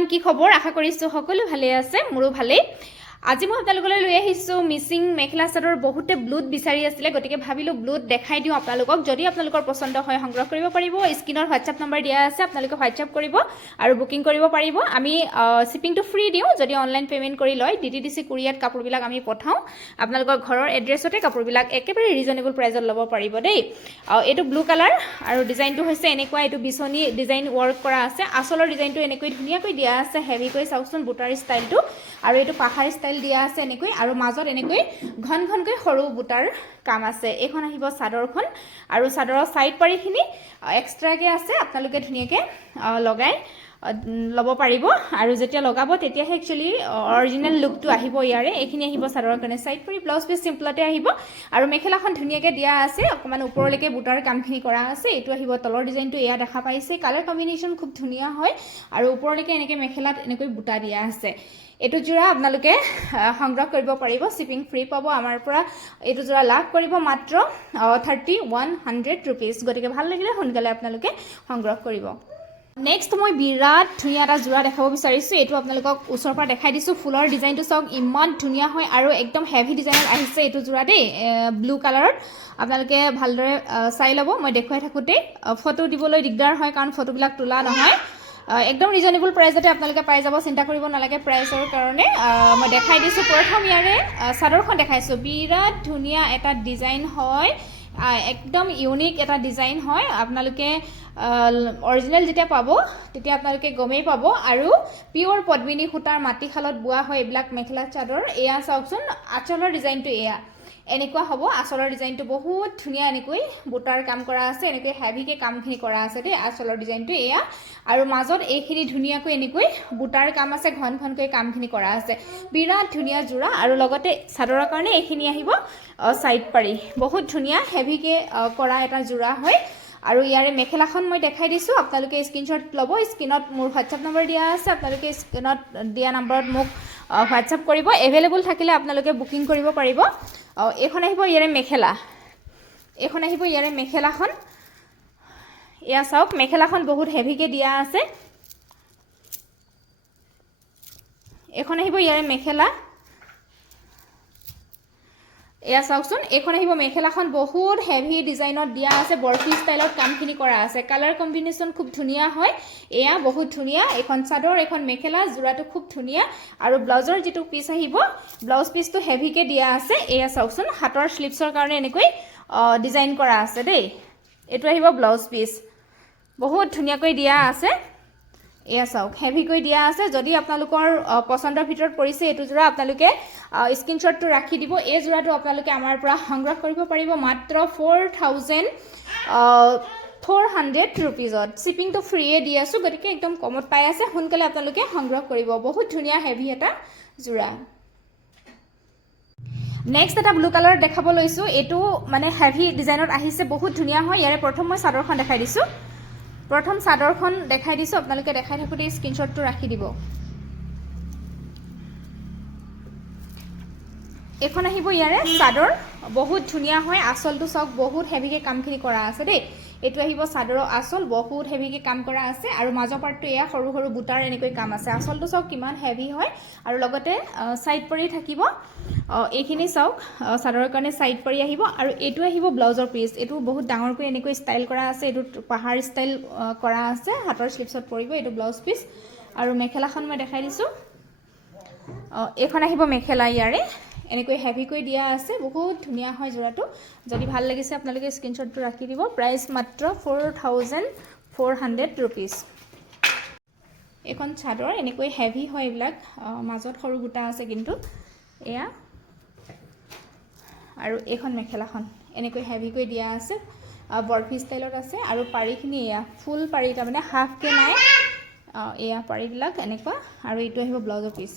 everyone কি খবৰ আশা কৰিছো সকলো ভালে আছে মোৰো ভালে আজি মই আপোনালোকলৈ লৈ আহিছো মিসিং মেখেলা চাদৰ বহুতে ব্লুত বিচাৰি আছিল গতিকে ভাবিলো ব্লুত দেখাই দিও আপোনালোকক যদি আপোনালোকৰ পছন্দ হয় সংগ্ৰহ কৰিব পাৰিব স্ক্ৰিনৰ হোৱাটসএপ নম্বৰ দিয়া আছে আপোনালোকে হোৱাটসএপ কৰিব আৰু বুকিং কৰিব পাৰিব আমি শিপিং টু ফ্ৰী দিও যদি অনলাইন পেমেন্ট কৰি লয় ডিটিডিসি কুৰিয়াৰত কাপোৰবিলাক আমি পঠাও আপোনালোকৰ ঘৰৰ এড্ৰেছতে কাপোৰবিলাক একেবাৰে ৰিজনেবল প্ৰাইজত ল'ব পাৰিব দেই এটো ব্লু কালাৰ আৰু ডিজাইনটো হৈছে এনেকুৱা এটো বিছনি ডিজাইন ওয়াৰ্ক কৰা আছে আসলৰ ডিজাইনটো এনেকৈ ধুনিয়াকৈ দিয়া আছে হেভি কৈ চাওকচোন বুটাৰ ষ্টাইলটো আৰু এটো পাহাৰ ষ্টাইল দিয়া আছে এনেকৈ আৰু মাজত এনেকৈ ঘন ঘনকৈ সৰু বুটাৰ কাম আছে এখন আহিব চাদৰখন আৰু চাদৰৰ সাইড পাৰিখিনি এক্সট্ৰাকে আছে আপোনালোকে ধুনিয়াকে লগাই লব পাৰিব আৰু যেতিয়া লগাব তেতিয়া একচুয়ালি অৰিজিনাল লুকটো আহিব ইয়াৰে এখিনি আহিব চাদৰৰ কাৰণে সাইড পাৰি ব্লাউজ পিস সিম্পলতে আহিব আৰু মেখেলাখন ধুনিয়াকে দিয়া আছে অকমান ওপৰলৈকে বুটাৰ কামখিনি কৰা আছে এটো আহিব তলৰ ডিজাইনটো এয়া দেখা পাইছে কালাৰ কম্বিনেশন খুব ধুনিয়া হয় আৰু ওপৰলৈকে এনেকে মেখেলাত এনেকৈ বুটা দিয়া আছে এটো জোৰা আপোনালোকে সংগ্ৰহ কৰিব পাৰিব শিপিং ফ্ৰী পাব আমাৰ পৰা এটো জোৰা লাভ কৰিব মাত্ৰ 3100 रुपीस গতিকে ভাল লাগিলে সোনকালে আপোনালোকে সংগ্ৰহ কৰিব নেক্সট মই বিৰাট ধুনিয়া এটা জোৰা দেখাব বিচাৰিছো এটো আপোনালোকক ওচৰৰ পৰা দেখাই দিছো ফুলৰ ডিজাইনটো সক ইমান ধুনিয়া হয় আৰু একদম হেভি ডিজাইনত আহিছে এটো জোৰা দেই ব্লু কালাৰত আপোনালোকে ভালদৰে চাই লব মই দেখুৱাই থাকোতে ফটো দিবলৈ দিগদাৰ হয় কাৰণ ফটোবিলাক তোলা নহয় একদম ৰিজনেবল প্ৰাইজতে আপোনালোকে পাই যাব চিন্তা কৰিব নালাগে প্ৰাইসৰ কাৰণে মই দেখাই দিছো প্ৰথম ইয়াৰে চাদৰখন দেখাইছো বিৰাট ধুনিয়া এটা ডিজাইন হয় একদম ইউনিক এটা ডিজাইন হয় আপোনালোকে অৰিজিনাল যেতিয়া পাব তেতিয়া আপোনালোকে গমেই পাব আৰু পিওৰ পদ্মিনী সূতাৰ মাটিখালত বোৱা হয় এইবিলাক মেখেলা চাদৰ এয়া চাওকচোন আঁচলৰ ডিজাইনটো এয়া এনেকুৱা হ'ব আঁচলৰ ডিজাইনটো বহুত ধুনিয়া এনেকৈ বুটাৰ কাম কৰা আছে এনেকৈ হেভিকে কামখিনি কৰা আছে দেই আঁচলৰ ডিজাইনটো এয়া আৰু মাজত এইখিনি ধুনিয়াকৈ এনেকৈ বুটাৰ কাম আছে ঘন ঘনকৈ কামখিনি কৰা আছে বিৰাট ধুনিয়া জোৰা আৰু লগতে চাদৰৰ কাৰণে এইখিনি আহিব সাইড পাৰি বহুত ধুনিয়া হেভিকে কৰা এটা জোৰা হয় আৰু ইয়াৰে মেখেলাখন মই দেখাই দিছো আপোনালোকে স্ক্ৰিনশ্বট লব স্ক্ৰিনত মোৰ হোৱাটসএপ নম্বৰ দিয়া আছে আপোনালোকে স্ক্ৰিনত দিয়া নম্বৰত মোক হোৱাটসএপ কৰিব এভেইলেবল থাকিলে আপোনালোকে বুকিং কৰিব পাৰিব এখন আহিব ইয়াৰে মেখেলা এখন আহিব ইয়াৰে মেখেলাখন এয়া চাওক মেখেলাখন বহুত হেভিকে দিয়া আছে এখন আহিব ইয়াৰে মেখেলা এয়া চাওকচোন এখন আহিব মেখেলাখন বহুত হেভি ডিজাইনত দিয়া আছে বৰফি ষ্টাইলত কামখিনি কৰা আছে কালাৰ কম্বিনেশন খুব ধুনিয়া হয় এয়া বহুত ধুনিয়া এখন চাদৰ এখন মেখেলা জোৰাটো খুব ধুনিয়া আৰু ব্লাউজৰ যেটো পিস আহিব ব্লাউজ পিসটো হেভিকে দিয়া আছে এয়া চাওকচোন হাতৰ স্লিপছৰ কাৰণে এনেকৈ ডিজাইন কৰা আছে দেই এটো আহিব ব্লাউজ পিস বহুত ধুনিয়াকৈ দিয়া আছে এয়া চাওক হেভিকৈ দিয়া আছে যদি আপোনালোকৰ পছন্দৰ ভিতৰত পৰিছে এটো জোৰা আপোনালোকে স্ক্ৰিনশ্বটটো ৰাখি দিব এই জোৰাটো আপোনালোকে আমাৰ পৰা সংগ্ৰহ কৰিব পাৰিব মাত্ৰ 4400 रुपीसত শিপিংটো ফ্ৰীয়ে দি আছো গতিকে একদম কমত পাই আছে সোনকালে আপোনালোকে সংগ্ৰহ কৰিব বহুত ধুনিয়া হেভি এটা জোৰা নেক্সট এটা ব্লু কালাৰ দেখাব লৈছো এটো মানে হেভি ডিজাইনত আহিছে বহুত ধুনিয়া হয় ইয়াৰে প্ৰথম মই চাদৰখন দেখাই দিছো প্ৰথম চাদৰখন দেখাই দিছো আপোনালোকে দেখাই থাকোতে স্ক্ৰিনশ্বটটো ৰাখি দিব এখন আহিব ইয়াৰে চাদৰ বহুত ধুনিয়া হয় আসলটো সক বহুত হেভিকে কামখিনি কৰা আছে দেই এটো আহিব চাদৰৰ আসল বহুত হেভিকে কাম কৰা আছে আৰু মাজৰ পাৰ্টটো এয়া সৰু সৰু বুটাৰ এনেকৈ কাম আছে আসলটো সক কিমান হেভি হয় আৰু লগতে সাইড পৰি থাকিব এইখিনি চাওক চাদৰৰ কাৰণে সাইড পৰি আহিব আৰু এটো আহিব ব্লাউজৰ পিস এটো বহুত ডাঙৰকৈ এনেকৈ ষ্টাইল কৰা আছে এটো পাহাৰ ষ্টাইল কৰা আছে হাতৰ স্লিপছত পৰিব এটো ব্লাউজ পিস আৰু মেখেলাখন মই দেখাই দিছো এখন আহিব মেখেলা ইয়াৰে এনেকৈ হেভিকৈ দিয়া আছে বহুত ধুনিয়া হয় জোৰাটো যদি ভাল লাগিছে আপোনালোকে স্ক্ৰিনশ্বটটো ৰাখি দিব প্ৰাইস মাত্ৰ 4400 रुपीस এখন চাদৰ এনেকৈ হেভি হয় এইবিলাক মাজত সৰু বুটা আছে কিন্তু এয়া আৰু এখন মেখেলাখন এনেকৈ হেভিকৈ দিয়া আছে বৰফি ষ্টাইলত আছে আৰু পাৰিখিনি এয়া ফুল পাৰি তাৰ মানে হাফ কে নাই এয়া পাৰিবিলাক এনেকুৱা আৰু এটো আহিব ব্লাউজৰ পিস